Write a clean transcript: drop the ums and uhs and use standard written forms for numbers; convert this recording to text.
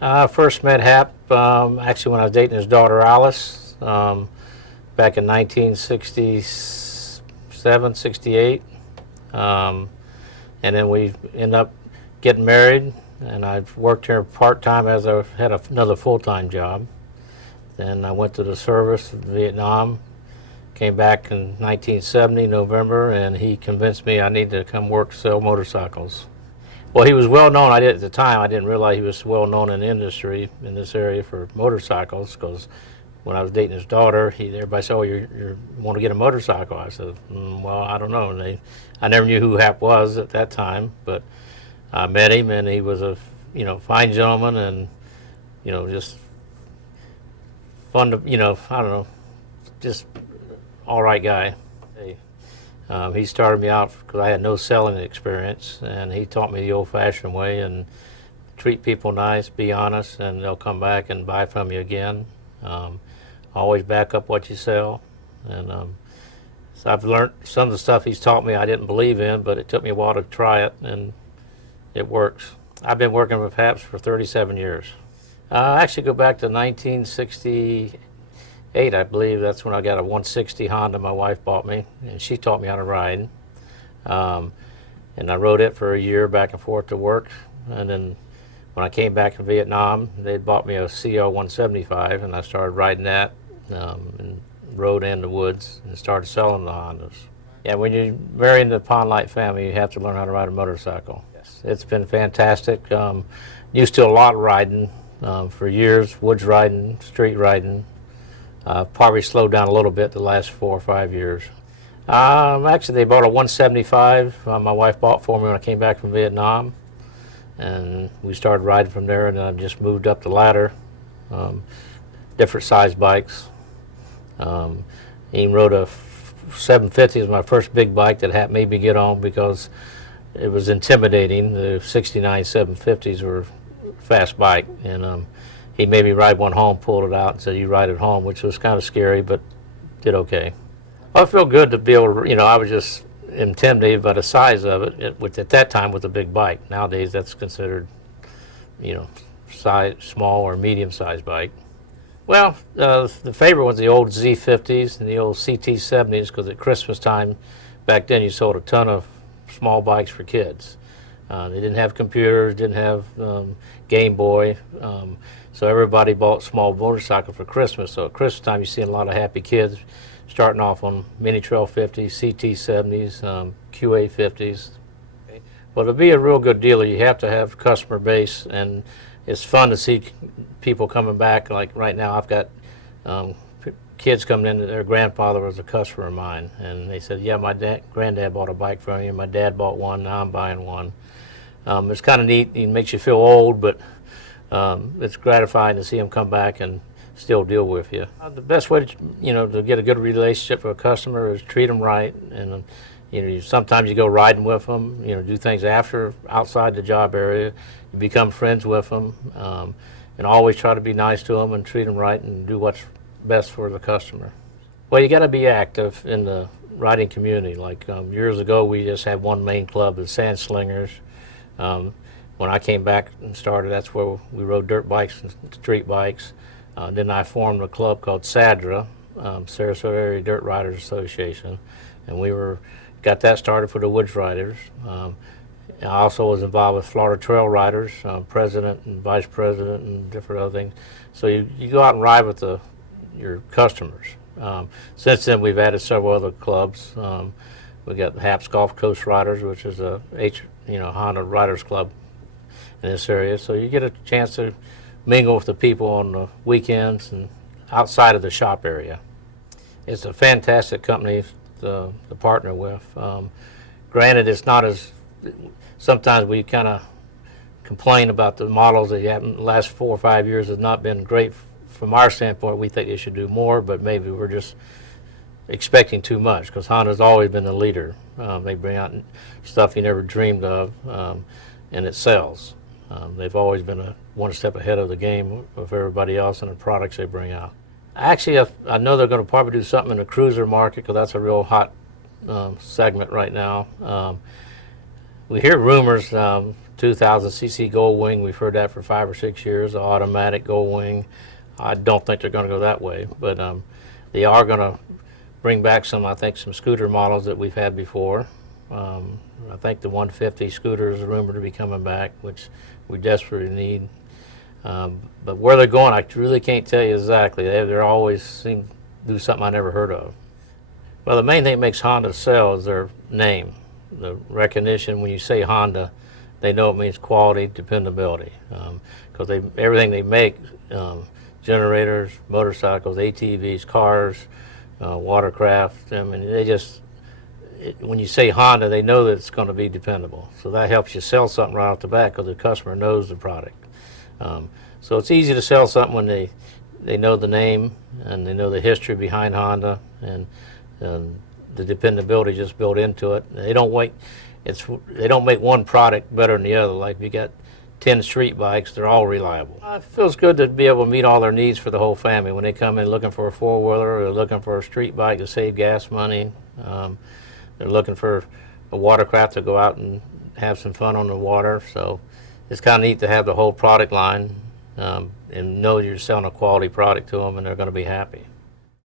I first met Hap actually when I was dating his daughter Alice back in 1967, 68. And then we ended up getting married, and I've worked here part-time as I had another full-time job. Then I went to the service in Vietnam, came back in 1970, November, and he convinced me I needed to come work sell motorcycles. Well, he was well known. At the time, I didn't realize he was well known in the industry in this area for motorcycles, because when I was dating his daughter, everybody said, "Oh, you want to get a motorcycle?" I said, "Well, I don't know." And I never knew who Hap was at that time, but I met him, and he was a fine gentleman, and just fun to I don't know, just all right guy. He started me out because I had no selling experience, and he taught me the old-fashioned way and treat people nice, be honest, and they'll come back and buy from you again. Always back up what you sell. And so I've learned some of the stuff he's taught me I didn't believe in, but it took me a while to try it, and it works. I've been working with Haps for 37 years. I actually go back to 1968, I believe. That's when I got a 160 Honda my wife bought me, and she taught me how to ride. And I rode it for a year back and forth to work. And then when I came back from Vietnam, they bought me a CO 175, and I started riding that and rode in the woods and started selling the Hondas. Yeah, when you marry into the Pond Light family, you have to learn how to ride a motorcycle. Yes, it's been fantastic. Used to a lot of riding for years, woods riding, street riding. Probably slowed down a little bit the last 4 or 5 years. Actually, they bought a 175 my wife bought for me when I came back from Vietnam, and we started riding from there, and I just moved up the ladder, different size bikes. Even rode a 750 was my first big bike that Hap made me get on because it was intimidating. The 69 750s were a fast bike, and he made me ride one home, pulled it out, and said, "You ride it home," which was kind of scary, but did okay. I feel good to be able to, I was just intimidated by the size of it, which at that time was a big bike. Nowadays, that's considered, small or medium-sized bike. Well, the favorite was the old Z50s and the old CT70s, because at Christmas time, back then, you sold a ton of small bikes for kids. They didn't have computers, didn't have Game Boy, so everybody bought small motorcycles for Christmas. So at Christmas time, you see a lot of happy kids starting off on Mini Trail 50s, CT70s, QA 50s. Okay. Well, to be a real good dealer, you have to have customer base, and it's fun to see people coming back. Like right now, I've got kids coming in, their grandfather was a customer of mine, and they said, "Yeah, my granddad bought a bike from you, my dad bought one, now I'm buying one." It's kind of neat. It makes you feel old, but it's gratifying to see them come back and still deal with you. The best way to get a good relationship with a customer is treat them right, and sometimes you go riding with them, do things outside the job area, you become friends with them, and always try to be nice to them and treat them right and do what's best for the customer. Well, you got to be active in the riding community. Like years ago, we just had one main club, the Sand Slingers. When I came back and started, that's where we rode dirt bikes and street bikes. Then I formed a club called SADRA, Sarasota Area Dirt Riders Association, and got that started for the woods riders. I also was involved with Florida Trail Riders, president and vice president and different other things. So you go out and ride with your customers. Since then, we've added several other clubs. We got the Haps Gulf Coast Riders, which is a Honda Riders Club in this area. So you get a chance to mingle with the people on the weekends and outside of the shop area. It's a fantastic company to partner with. Granted, it's not as, sometimes we kind of complain about the models that you have in the last 4 or 5 years has not been great from our standpoint. We think they should do more, but maybe we're just expecting too much, because Honda's always been the leader. They bring out stuff you never dreamed of, and it sells. They've always been one step ahead of the game of everybody else in the products they bring out. Actually, I know they're going to probably do something in the cruiser market, because that's a real hot segment right now. We hear rumors 2000cc Gold Wing. We've heard that for 5 or 6 years. The automatic Gold Wing. I don't think they're going to go that way, but they are going to bring back some, I think, some scooter models that we've had before. I think the 150 scooter is rumored to be coming back, which we desperately need. But where they're going, I really can't tell you exactly. They're always seem to do something I never heard of. Well, the main thing that makes Honda sell is their name, the recognition. When you say Honda, they know it means quality, dependability, because everything they make, generators, motorcycles, ATVs, cars, watercraft. I mean, when you say Honda, they know that it's going to be dependable. So that helps you sell something right off the bat because the customer knows the product. So it's easy to sell something when they know the name and they know the history behind Honda and the dependability just built into it. They don't make one product better than the other. Like if you got 10 street bikes, they're all reliable. It feels good to be able to meet all their needs for the whole family. When they come in looking for a four-wheeler or looking for a street bike to save gas money, they're looking for a watercraft to go out and have some fun on the water. So it's kind of neat to have the whole product line and know you're selling a quality product to them and they're going to be happy.